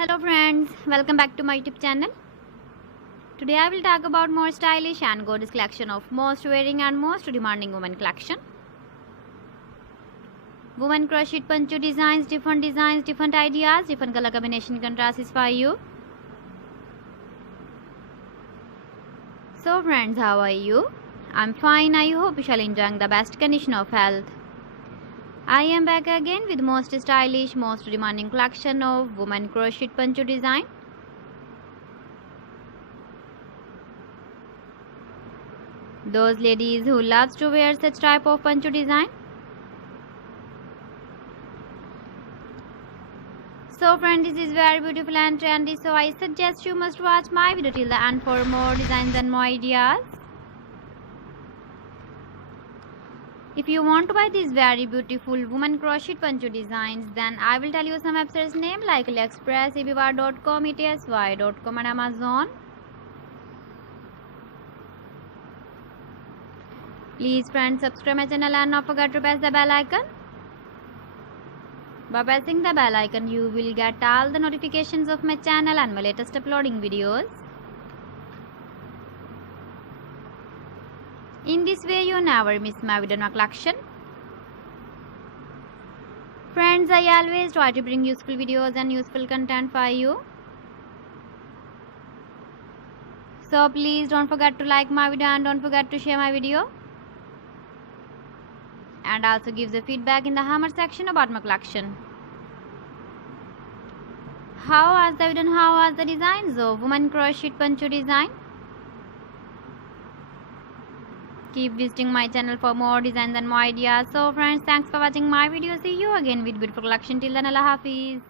Hello friends, welcome back to my YouTube channel. Today I will talk about more stylish and gorgeous collection of most wearing and most demanding women collection. Women crochet poncho designs, different ideas, different color combination contrasts for you. So friends, how are you? I'm fine. I hope you shall enjoying the best condition of health. I am back again with most stylish, most demanding collection of women crochet poncho design. Those ladies who loves to wear such type of poncho design. So friend, this is very beautiful and trendy, so I suggest you must watch my video till the end for more designs and more ideas. If you want to buy these very beautiful woman crochet poncho designs, then I will tell you some websites name like AliExpress, eBay.com, etsy.com and Amazon. Please friends, subscribe my channel and not forget to press the bell icon. By pressing the bell icon, you will get all the notifications of my channel and my latest uploading videos. In this way, you never miss my video or collection. Friends, I always try to bring useful videos and useful content for you. So please don't forget to like my video and don't forget to share my video. And also give the feedback in the comment section about my collection. How was the video and how was the designs of woman crochet poncho design? Keep visiting my channel for more designs and more ideas. So friends, thanks for watching my video. See you again with beautiful collection. Till then, Allah Hafiz.